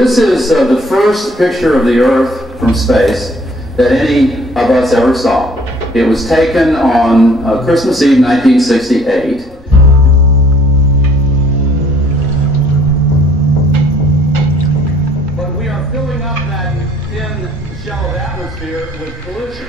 This is the first picture of the Earth from space that any of us ever saw. It was taken on Christmas Eve 1968. But we are filling up that thin shell of atmosphere with pollution.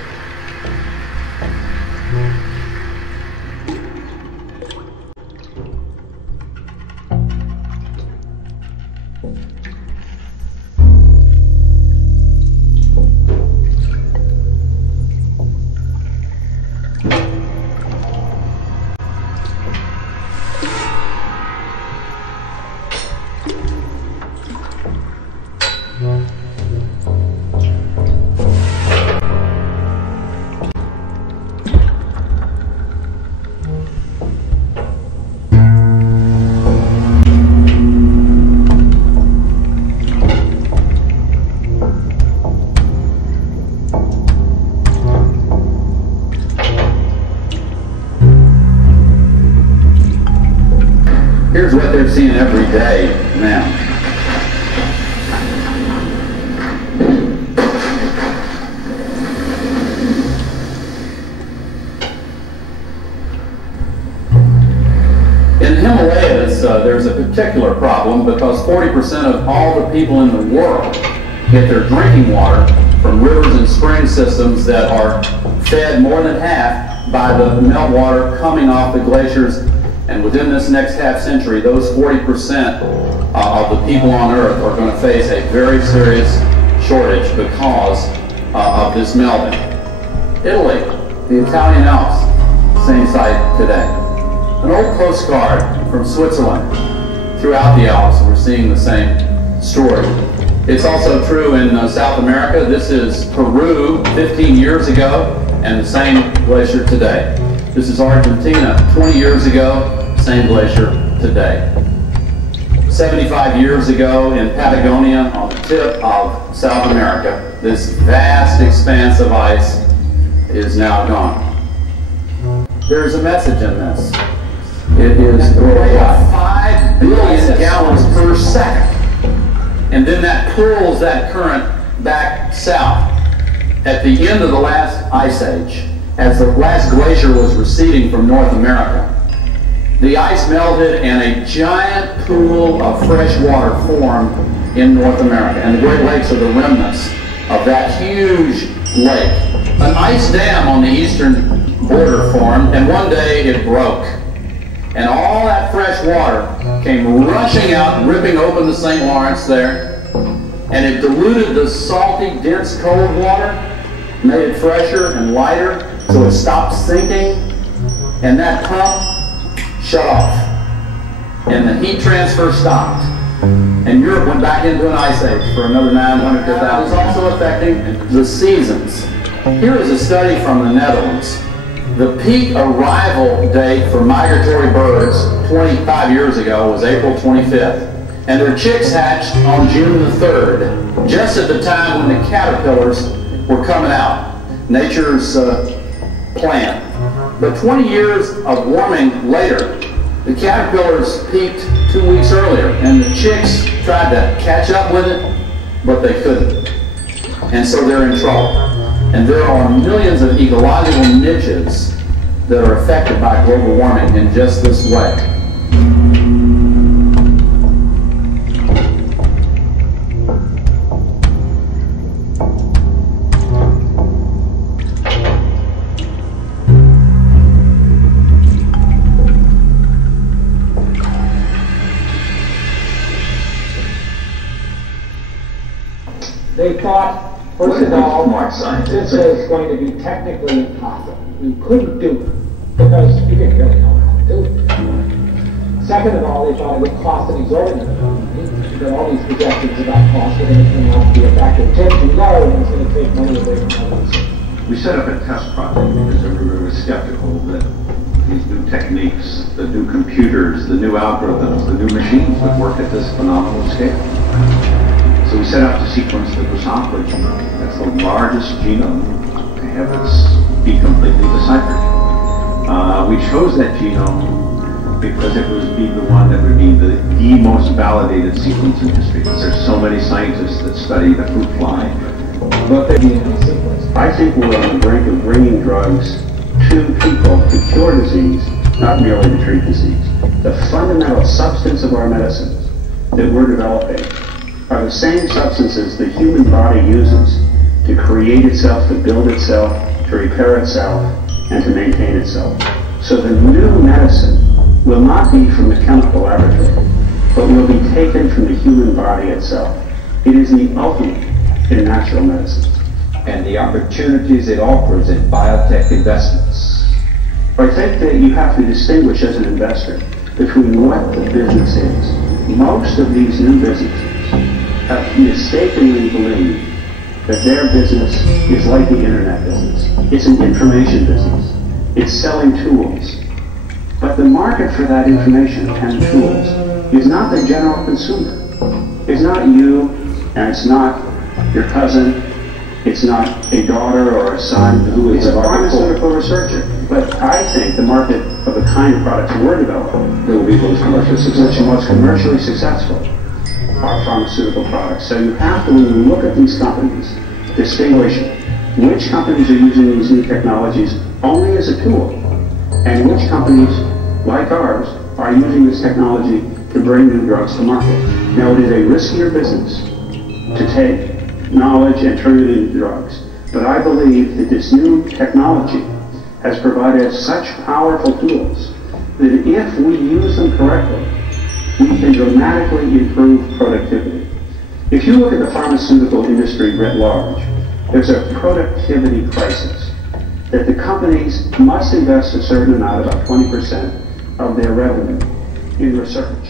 Here's what they're seeing every day now. In the Himalayas, there's a particular problem because 40% of all the people in the world get their drinking water from rivers and spring systems that are fed more than half by the meltwater coming off the glaciers. And within this next half century, those 40% of the people on Earth are going to face a very serious shortage because of this melting. Italy, the Italian Alps, same sight today. An old postcard from Switzerland. Throughout the Alps, we're seeing the same story. It's also true in South America. This is Peru 15 years ago, and the same glacier today. This is Argentina 20 years ago, same glacier today. 75 years ago in Patagonia, on the tip of South America, this vast expanse of ice is now gone. There's a message in this. It is the rate of 5 billion gallons per second. And then that pulls that current back south. At the end of the last ice age, as the last glacier was receding from North America, the ice melted and a giant pool of fresh water formed in North America. And the Great Lakes are the remnants of that huge lake. An ice dam on the eastern border formed, and one day it broke. And all that fresh water came rushing out, ripping open the St. Lawrence there. And it diluted the salty, dense, cold water, made it fresher and lighter, so it stopped sinking, and that pump shut off. And the heat transfer stopped. And Europe went back into an ice age for another 900 to 1,000. It was also affecting the seasons. Here is a study from the Netherlands. The peak arrival date for migratory birds 25 years ago was April 25th. And their chicks hatched on June the 3rd, just at the time when the caterpillars were coming out. Nature's plan. But 20 years of warming later, the caterpillars peaked 2 weeks earlier, and the chicks tried to catch up with it, but they couldn't. And so they're in trouble. And there are millions of ecological niches that are affected by global warming in just this way. They thought, first of all, this is going to be technically impossible. We couldn't do it because we didn't really know how to do it. Second of all, they thought it would cost an exorbitant amount of money. That all these projections about cost were going to turn out to be a factor of 10 too low, and it's going to take money away from others. We set up a test project because everybody was skeptical that these new techniques, the new computers, the new algorithms, the new machines would work at this phenomenal scale. So we set out to sequence the Drosophila genome. That's the largest genome to have this be completely deciphered. We chose that genome because it would be the one that would be the most validated sequence industry. Because there's so many scientists that study the fruit fly. But they need any sequence. I think we're on the brink of bringing drugs to people to cure disease, not merely to treat disease. The fundamental substance of our medicines that we're developing are the same substances the human body uses to create itself, to build itself, to repair itself, and to maintain itself. So the new medicine will not be from the chemical laboratory, but will be taken from the human body itself. It is the ultimate in natural medicine. And the opportunities it offers in biotech investments. I think that you have to distinguish as an investor between what the business is. Most of these new businesses have mistakenly believed that their business is like the internet business. It's an information business. It's selling tools. But the market for that information and tools is not the general consumer. It's not you, and it's not your cousin. It's not a daughter or a son who is a pharmaceutical researcher. But I think the market of the kind of products we're developing that will be most commercially successful are pharmaceutical products. So you have to, when you look at these companies, distinguish which companies are using these new technologies only as a tool, and which companies, like ours, are using this technology to bring new drugs to market. Now, it is a riskier business to take knowledge and turn it into drugs, but I believe that this new technology has provided such powerful tools that if we use them correctly, we can dramatically improve productivity. If you look at the pharmaceutical industry writ large, there's a productivity crisis that the companies must invest a certain amount, about 20% of their revenue, in research.